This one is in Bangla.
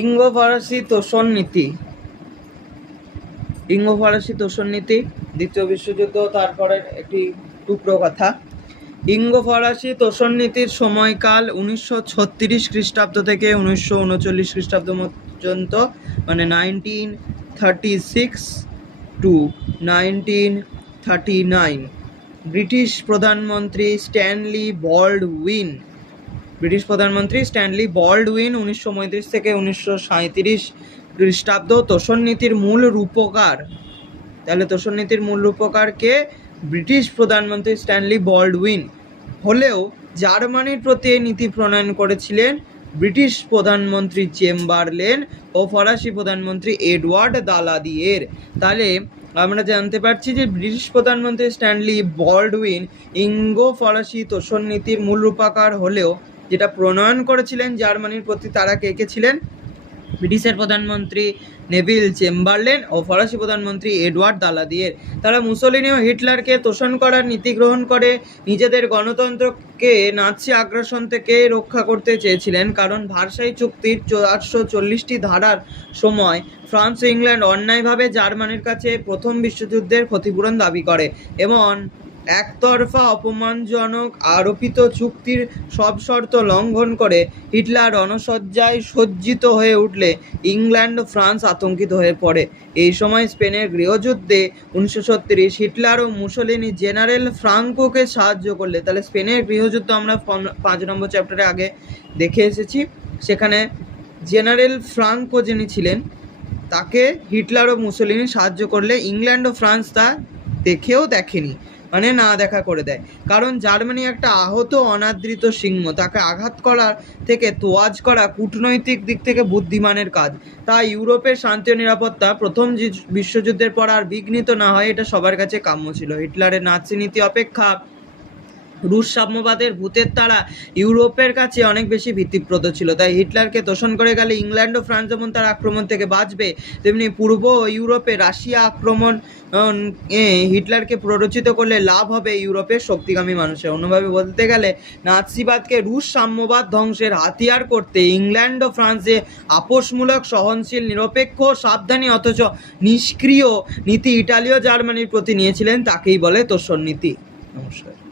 ইঙ্গো ফরাসি তোষণ নীতি। ইঙ্গো ফরাসি তোষণ নীতি দ্বিতীয় বিশ্বযুদ্ধ তারপরে একটি টুকরো কথা। ইঙ্গো ফরাসি তোষণ নীতির সময়কাল 1936 খ্রিস্টাব্দ থেকে 1939 খ্রিস্টাব্দ পর্যন্ত, মানে 1936 টু 1939। ব্রিটিশ প্রধানমন্ত্রী স্ট্যানলি বল্ডউইন 1935 থেকে 1937 খ্রিস্টাব্দ তোষণ নীতির মূল রূপকার। তাহলে তোষণ নীতির মূল রূপকার কে? ব্রিটিশ প্রধানমন্ত্রী স্ট্যানলি বল্ডউইন হলেও জার্মানির প্রতি এই নীতি প্রণয়ন করেছিলেন ব্রিটিশ প্রধানমন্ত্রী চেম্বারলেন ও ফরাসি প্রধানমন্ত্রী এডওয়ার্ড দালাদিয়ের। তাহলে আমরা জানতে পারছি যে ব্রিটিশ প্রধানমন্ত্রী স্ট্যানলি বল্ডউইন ইঙ্গো ফরাসি তোষণ নীতির মূল রূপকার হলেও যেটা প্রণয়ন করেছিলেন জার্মানির প্রতি তারা কে কে ছিলেন? ব্রিটিশের প্রধানমন্ত্রী নেভিল চেম্বারলেন ও ফরাসি প্রধানমন্ত্রী এডওয়ার্ড দালাদিয়ের। তারা মুসোলিনি ও হিটলারকে তোষণ করার নীতি গ্রহণ করে নিজেদের গণতন্ত্রকে নাৎসি আগ্রাসন থেকে রক্ষা করতে চেয়েছিলেন, কারণ ভার্সাই চুক্তির 440টি ধারার সময় ফ্রান্স ও ইংল্যান্ড অন্যায়ভাবে জার্মানির কাছে প্রথম বিশ্বযুদ্ধের ক্ষতিপূরণ দাবি করে এবং একতরফা অপমানজনক আরোপিত চুক্তির সব শর্ত লঙ্ঘন করে হিটলার রণসজ্জায় সজ্জিত হয়ে উঠলে ইংল্যান্ড ও ফ্রান্স আতঙ্কিত হয়ে পড়ে। এই সময় স্পেনের গৃহযুদ্ধে 1936 হিটলার ও মুসোলিনি জেনারেল ফ্রাঙ্কোকে সাহায্য করলে। তাহলে স্পেনের গৃহযুদ্ধ আমরা 5 নম্বর চ্যাপ্টারে আগে দেখে এসেছি। সেখানে জেনারেল ফ্রাঙ্কো যিনি ছিলেন তাকে হিটলার ও মুসোলিনি সাহায্য করলে ইংল্যান্ড ও ফ্রান্স তা দেখেও দেখেনি, মানে না দেখা করে দেয়। কারণ জার্মানি একটা আহত অনাদৃত সিংহ, তাকে আঘাত করার থেকে তোয়াজ করা কূটনৈতিক দিক থেকে বুদ্ধিমানের কাজ। তাই ইউরোপের শান্তি ও নিরাপত্তা প্রথম বিশ্বযুদ্ধের পর আর বিঘ্নিত না হয় এটা সবার কাছে কাম্য ছিল। হিটলারের নাৎসি নীতি অপেক্ষা রুশ সাম্যবাদের ভূতের তারা ইউরোপের কাছে অনেক বেশি ভীতিপ্রদ ছিল। তাই হিটলারকে তোষণ করে গেলে ইংল্যান্ড ও ফ্রান্স যেমন তার আক্রমণ থেকে বাঁচবে, তেমনি পূর্ব ইউরোপে রাশিয়া আক্রমণ হিটলারকে প্ররোচিত করলে লাভ হবে ইউরোপের শক্তিগামী মানুষের। অন্যভাবে বলতে গেলে নাৎসিবাদকে রুশ সাম্যবাদ ধ্বংসের হাতিয়ার করতে ইংল্যান্ড ও ফ্রান্সে আপোষমূলক সহনশীল নিরপেক্ষ সাবধানী অথচ নিষ্ক্রিয় নীতি ইটালীয় জার্মানির প্রতি নিয়েছিলেন, তাকেই বলে তোষণ নীতি। নমস্কার।